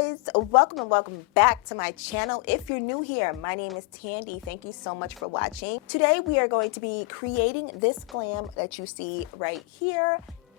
guys, welcome and welcome back to my channel. If you're new here, my name is Tandy. Thank you so much for watching. Today we are going to be creating this glam that you see right here.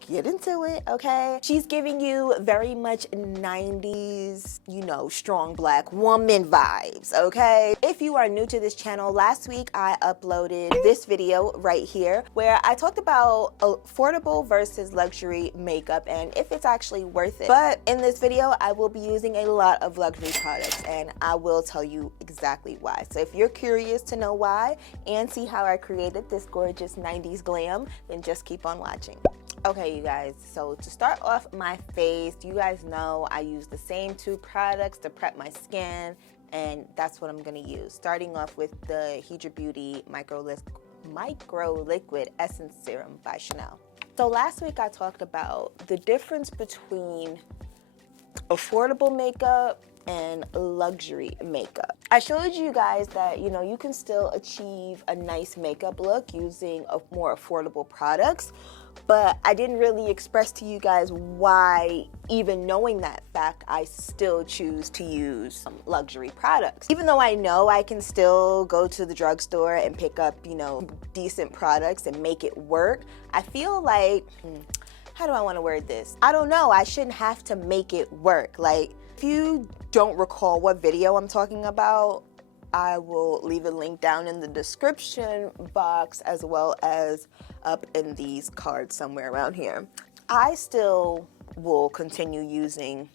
Get into it, okay? She's giving you very much 90s, you know, strong black woman vibes, okay? If you are new to this channel, last week I uploaded this video right here where I talked about affordable versus luxury makeup and if it's actually worth it. But in this video, I will be using a lot of luxury products and I will tell you exactly why. So if you're curious to know why and see how I created this gorgeous 90s glam, then just keep on watching. Okay, you guys, so to start off my face, you guys know I use the same two products to prep my skin, and that's what I'm going to use. Starting off with the GIORGIO Beauty Micro Liquid Essence Serum by Chanel. So last week I talked about the difference between affordable makeup and luxury makeup. I showed you guys that, you know, you can still achieve a nice makeup look using more affordable products, but I didn't really express to you guys why, even knowing that fact, I still choose to use luxury products. Even though I know I can still go to the drugstore and pick up, you know, decent products and make it work, I feel like, how do I want to word this? I don't know, I shouldn't have to make it work. Like, if you don't recall what video I'm talking about, I will leave a link down in the description box as well as up in these cards somewhere around here. I still will continue using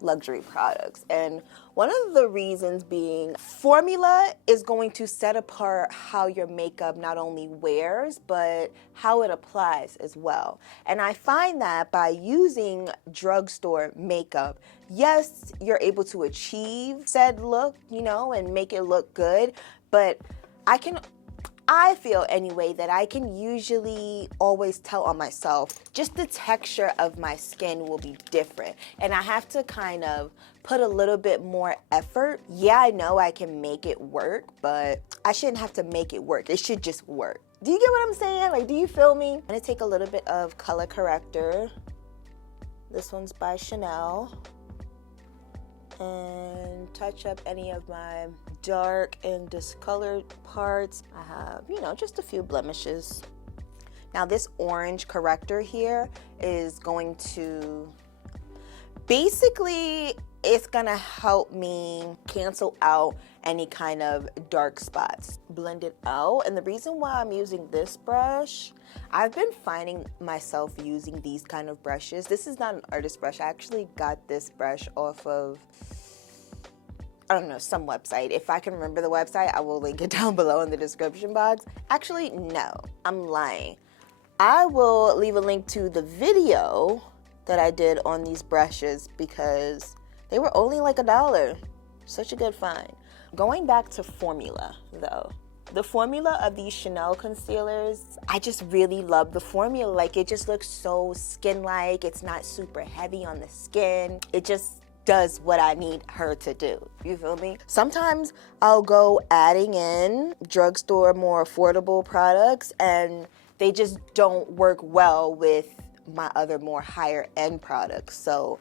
luxury products, and one of the reasons being formula is going to set apart how your makeup not only wears but how it applies as well. And I find that by using drugstore makeup, yes, you're able to achieve said look, you know, and make it look good, but I feel anyway that I can usually always tell on myself just the texture of my skin will be different, and I have to kind of put a little bit more effort. Yeah, I know I can make it work, but I shouldn't have to make it work. It should just work. Do you get what I'm saying? Like, do you feel me? I'm gonna take a little bit of color corrector. This one's by Chanel. And touch up any of my dark and discolored parts. I have, you know, just a few blemishes. Now this orange corrector here is going to, basically, it's gonna help me cancel out any kind of dark spots. Blend it out, and the reason why I'm using this brush, I've been finding myself using these kind of brushes. This is not an artist brush. I actually got this brush off of, I don't know, some website. If I can remember the website, I will link it down below in the description box. Actually, no, I'm lying. I will leave a link to the video that I did on these brushes because they were only like $1. Such a good find. Going back to formula though, the formula of these Chanel concealers, I just really love the formula. Like, it just looks so skin-like. It's not super heavy on the skin. It just does what I need her to do. You feel me? Sometimes I'll go adding in drugstore more affordable products and they just don't work well with my other more higher end products. So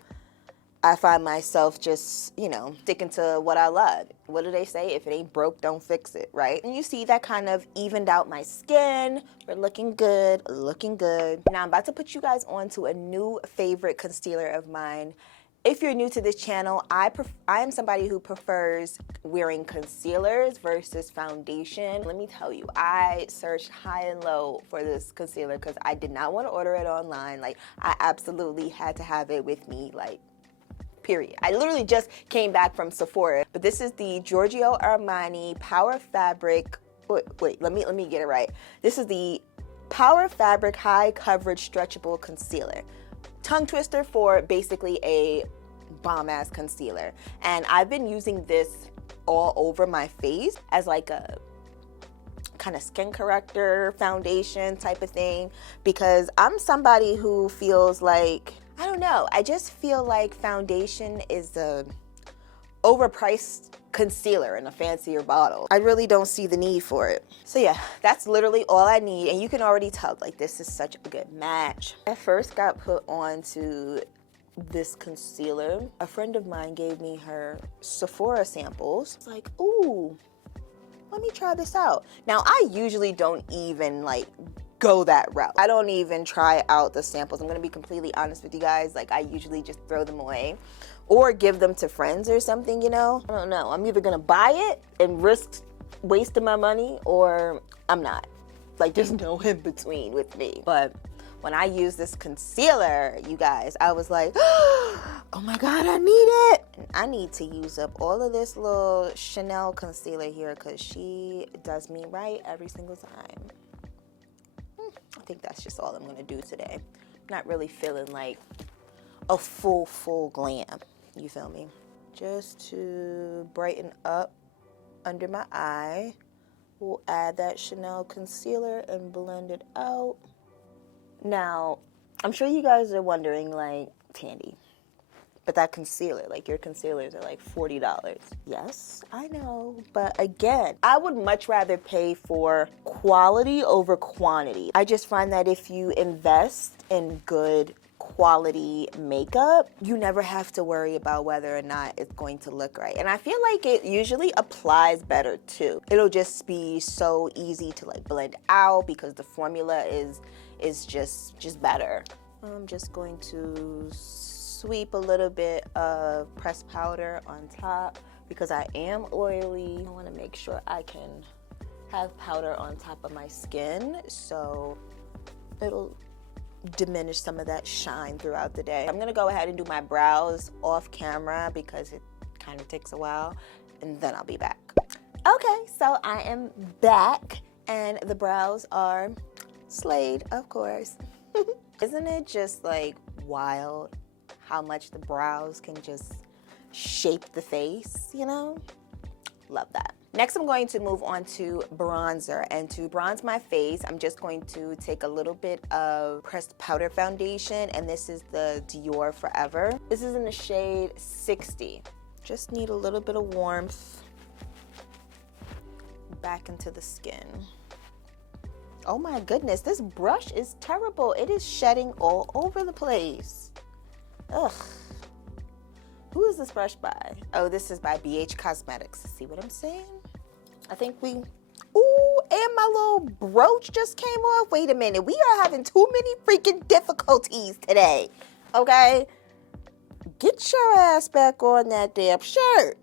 I find myself just, you know, sticking to what I love. What do they say? If it ain't broke, don't fix it, right? And you see that kind of evened out my skin. We're looking good, looking good. Now I'm about to put you guys on to a new favorite concealer of mine. If you're new to this channel, I am somebody who prefers wearing concealers versus foundation. Let me tell you, I searched high and low for this concealer because I did not want to order it online. Like, I absolutely had to have it with me, like, period. I literally just came back from Sephora, but this is the GIORGIO Armani Power Fabric. Wait, let me get it right. This is the Power Fabric High Coverage Stretchable Concealer. Tongue twister for basically a bomb-ass concealer. And I've been using this all over my face as like a kind of skin corrector foundation type of thing because I'm somebody who feels like, I don't know, I just feel like foundation is a overpriced concealer in a fancier bottle. I really don't see the need for it. So yeah, that's literally all I need, and you can already tell, like, this is such a good match. I first got put on to this concealer. A friend of mine gave me her Sephora samples. It's like, ooh, let me try this out. Now, I usually don't even like go that route. I don't even try out the samples. I'm gonna be completely honest with you guys. Like, I usually just throw them away or give them to friends or something, you know? I don't know. I'm either gonna buy it and risk wasting my money, or I'm not. Like, there's no in between with me. But when I use this concealer, you guys, I was like, oh my God, I need it. And I need to use up all of this little Chanel concealer here because she does me right every single time. I think that's just all I'm gonna do today. I'm not really feeling like a full glam, you feel me? Just to brighten up under my eye, we'll add that Chanel concealer and blend it out. Now, I'm sure you guys are wondering, like, Tandy, but that concealer, like your concealers are like $40. Yes, I know, but again, I would much rather pay for quality over quantity. I just find that if you invest in good quality makeup, you never have to worry about whether or not it's going to look right. And I feel like it usually applies better too. It'll just be so easy to like blend out because the formula is just better. I'm just going to sweep a little bit of pressed powder on top because I am oily. I want to make sure I can have powder on top of my skin so it'll diminish some of that shine throughout the day. I'm gonna go ahead and do my brows off camera because it kind of takes a while, and then I'll be back. Okay, so I am back and the brows are slayed, of course. Isn't it just like wild how much the brows can just shape the face, you know? Love that. Next, I'm going to move on to bronzer, and to bronze my face, I'm just going to take a little bit of pressed powder foundation, and this is the DIOR Forever. This is in the shade 60. Just need a little bit of warmth back into the skin. Oh my goodness, this brush is terrible. It is shedding all over the place. Ugh. Who is this brush by? Oh, this is by BH Cosmetics. See what I'm saying? I think we, ooh, and my little brooch just came off. Wait a minute, we are having too many freaking difficulties today, okay? Get your ass back on that damn shirt.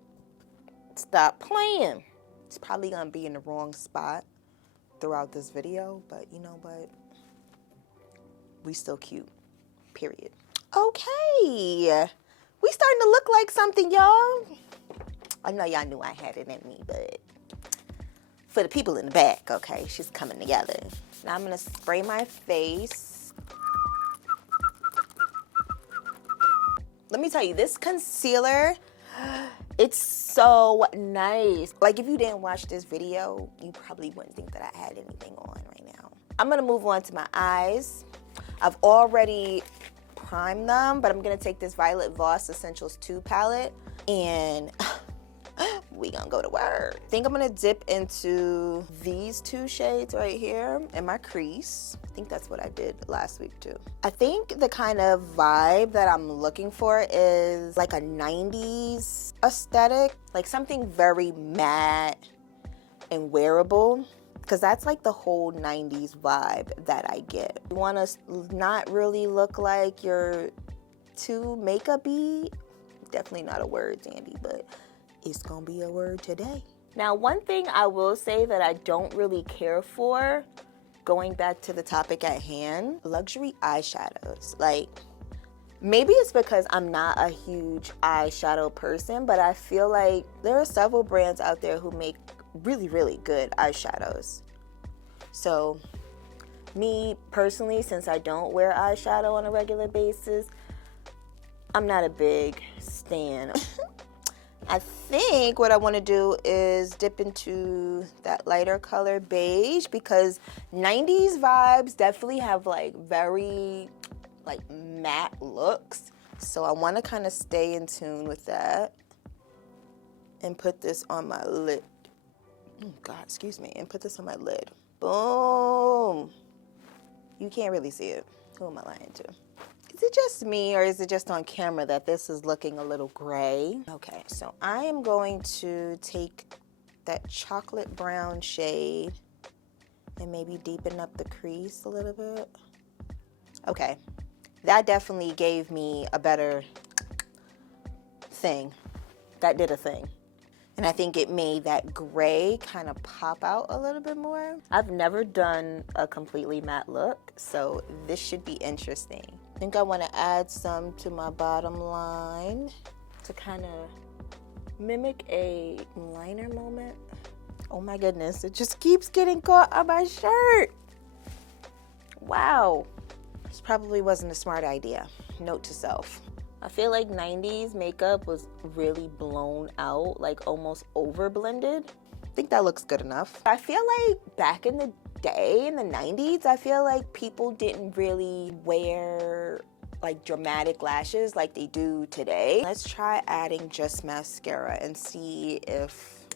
Stop playing. It's probably gonna be in the wrong spot throughout this video, but you know what? We still cute, period. Okay. We starting to look like something, y'all. I know y'all knew I had it in me, but for the people in the back, okay, she's coming together. Now I'm gonna spray my face. Let me tell you, this concealer, it's so nice. Like, if you didn't watch this video, you probably wouldn't think that I had anything on right now. I'm gonna move on to my eyes. I've already prime them, but I'm gonna take this Violet VOSS Essentials 2 palette and we gonna go to work. I think I'm gonna dip into these two shades right here in my crease. I think that's what I did last week too. I think the kind of vibe that I'm looking for is like a 90s aesthetic, like something very matte and wearable, because that's like the whole 90s vibe that I get. You want to not really look like you're too makeup-y. Definitely not a word, Tandy, but it's gonna be a word today. Now, one thing I will say that I don't really care for, going back to the topic at hand, luxury eyeshadows. Like, maybe it's because I'm not a huge eyeshadow person, but I feel like there are several brands out there who make really good eyeshadows. So me personally, since I don't wear eyeshadow on a regular basis, I'm not a big stan. I think what I want to do is dip into that lighter color beige, because 90s vibes definitely have like very like matte looks. So I want to kind of stay in tune with that and put this on my lid. Oh God, excuse me, and put this on my lid. Boom. You can't really see it. Who am I lying to? Is it just me or is it just on camera that this is looking a little gray? Okay, so I am going to take that chocolate brown shade and maybe deepen up the crease a little bit. Okay, that definitely gave me a better thing. That did a thing. And I think it made that gray kind of pop out a little bit more. I've never done a completely matte look, so this should be interesting. I think I want to add some to my bottom line to kind of mimic a liner moment. Oh my goodness, it just keeps getting caught on my shirt. Wow. This probably wasn't a smart idea. Note to self. I feel like 90s makeup was really blown out, like almost over blended. I think that looks good enough. I feel like back in the day, in the 90s, I feel like people didn't really wear like dramatic lashes like they do today. Let's try adding just mascara and see if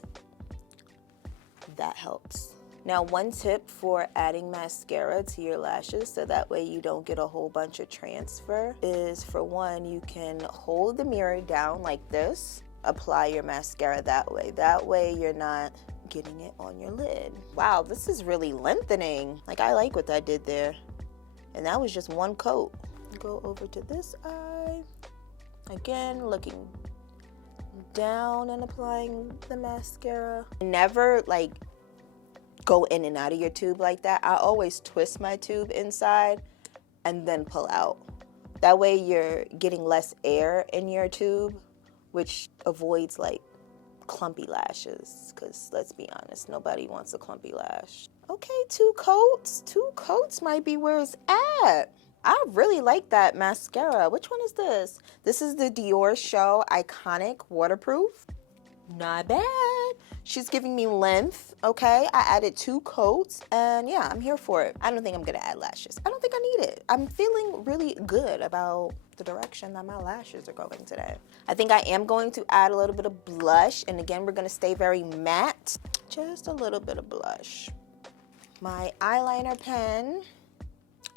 that helps. Now, one tip for adding mascara to your lashes so that way you don't get a whole bunch of transfer is, for one, you can hold the mirror down like this, apply your mascara that way. That way you're not getting it on your lid. Wow, this is really lengthening. Like, I like what I did there. And that was just one coat. Go over to this eye. Again, looking down and applying the mascara. Never like go in and out of your tube like that. I always twist my tube inside and then pull out. That way you're getting less air in your tube, which avoids like clumpy lashes, because let's be honest, nobody wants a clumpy lash. Okay, 2 coats. 2 coats might be where it's at. I really like that mascara. Which one is this? This is the DIOR Show Iconic Waterproof. Not bad. She's giving me length, okay? I added 2 coats, and yeah, I'm here for it. I don't think I'm gonna add lashes. I don't think I need it. I'm feeling really good about the direction that my lashes are going today. I think I am going to add a little bit of blush, and again, we're gonna stay very matte. Just a little bit of blush. My eyeliner pen,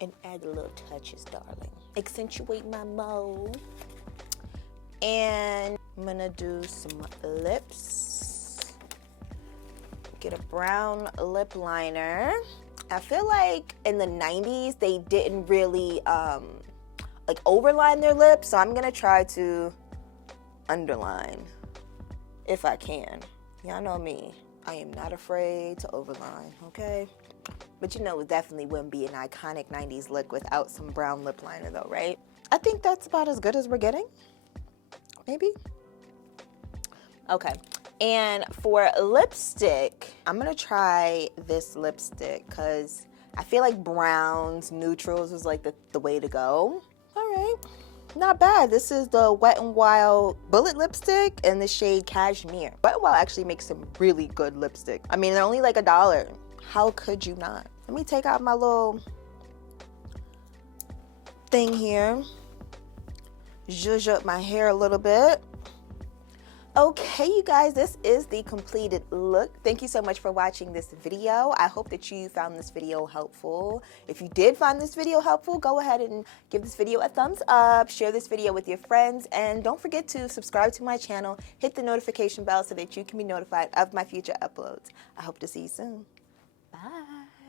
and add the little touches, darling. Accentuate my mole. And I'm gonna do some lips. Get a brown lip liner. I feel like in the 90s, they didn't really like overline their lips, so I'm gonna try to underline if I can. Y'all know me. I am not afraid to overline, okay? But you know, it definitely wouldn't be an iconic 90s look without some brown lip liner though, right? I think that's about as good as we're getting. Maybe? Okay. And for lipstick, I'm gonna try this lipstick because I feel like browns, neutrals is like the way to go. All right. Not bad. This is the Wet n Wild Bullet Lipstick in the shade Cashmere. Wet n Wild actually makes some really good lipstick. I mean, they're only like $1. How could you not? Let me take out my little thing here. Zhuzh up my hair a little bit. Okay, you guys, this is the completed look. Thank you so much for watching this video. I hope that you found this video helpful. If you did find this video helpful, go ahead and give this video a thumbs up, share this video with your friends, and don't forget to subscribe to my channel, hit the notification bell so that you can be notified of my future uploads. I hope to see you soon. Bye.